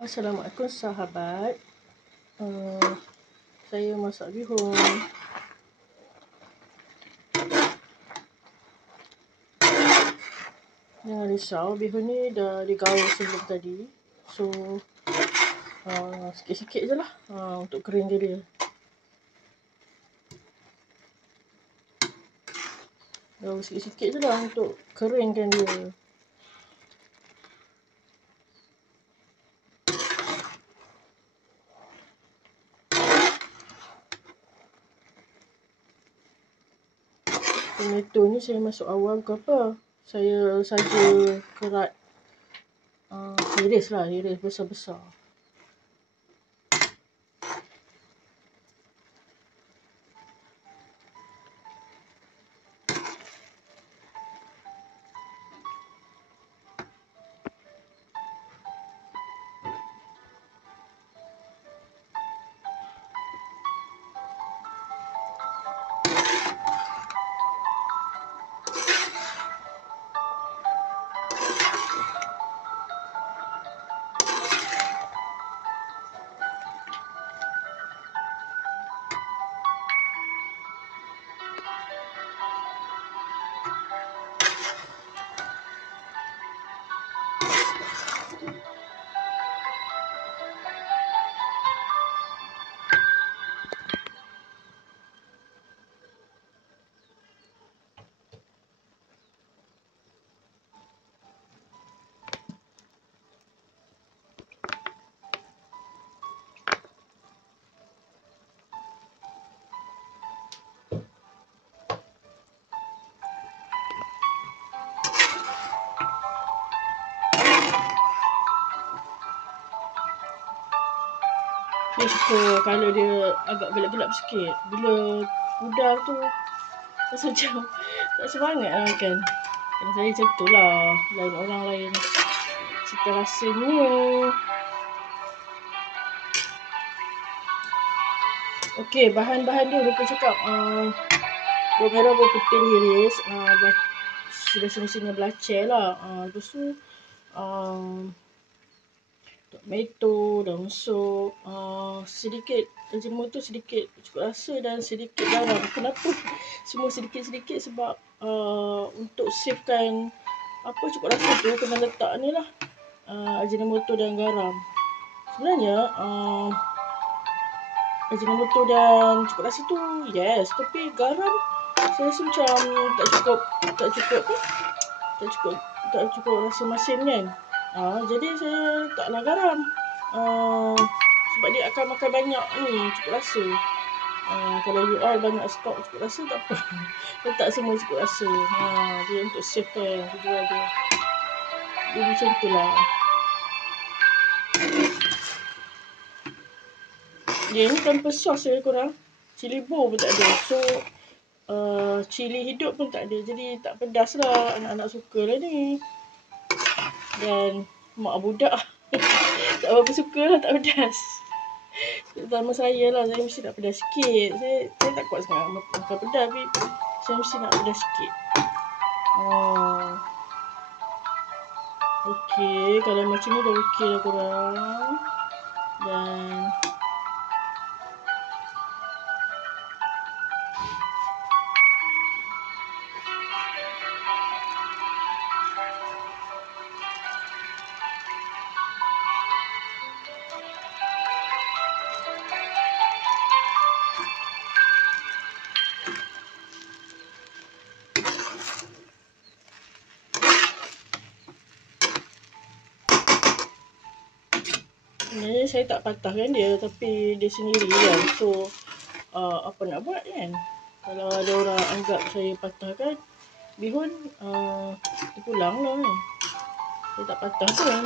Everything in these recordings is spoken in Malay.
Assalamualaikum sahabat. Saya masak bihun. Jangan risau, bihun ni dah digaul sebelum tadi. So sikit-sikit je lah untuk keringkan dia. Gaul sikit-sikit je lah untuk keringkan dia. Tomato ni saya masuk awal ke apa? Saya saja kerat hiris besar-besar. Saya suka kalau dia agak gelap-gelap sikit. Bila pudar tu rasa macam tak semangat lah makan. Kalau saya macam tu lah. Lain orang lain cita rasanya. Okey, bahan-bahan dia lupa cakap. Bawang merah, bawang putih hiris. Sudah semestinya belacan lah. Lepas tu tomato, daun sup, sedikit Ajinomoto, sedikit cukup rasa dan sedikit garam. Kenapa semua sedikit-sedikit? Sebab untuk savekan cukup rasa tu kena letak ni lah, Ajinomoto dan garam. Sebenarnya Ajinomoto dan cukup rasa tu yes, tapi garam saya rasa macam tak cukup rasa masin kan. Jadi saya taklah garam. Sebab dia akan makan banyak ni cukup rasa. Kalau you all banyak stok cukup rasa tak apa. Letak semua cukup rasa. Dia untuk save kan jual dia. Dia macam tu lah. Dia ni tanpa sos saya kurang. Cili bawang pun tak ada. So cili hidup pun tak ada. Jadi tak pedas lah. Anak-anak suka lah ni. Dan mak budak tak berapa suka lah tak pedas. Terutama saya lah, saya mesti nak pedas sikit. Saya tak kuat sangat makan pedas, tapi saya mesti nak pedas sikit. Okey, kalau macam ni dah okey lah korang. Dan sebenarnya saya tak patahkan dia, tapi dia sendiri kan. So apa nak buat kan. Kalau ada orang anggap saya patahkan bihun, terpulang lah kan. Saya tak patah pun.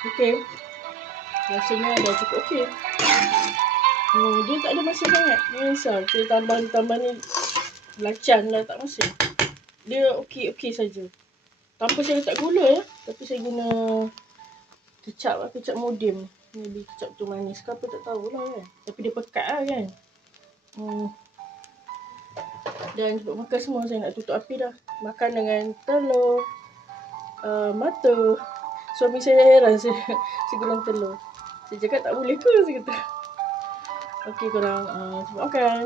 Okey, rasanya dah cukup okey. Dia tak ada masin sangat. Jangan risau. Kita tambah ni belacan lah, tak masin. Dia okey saja. Tanpa saya letak gula ya. Tapi saya guna kecap medium. Maybe kecap tu manis ke apa tak tahulah kan. Tapi dia pekat lah kan. Dan sebab makan semua saya nak tutup api dah. Makan dengan telur mata. Suami saya heran saya gulung telur. Saya cakap tak boleh ke? Saya kata. Okey korang, cepat makan.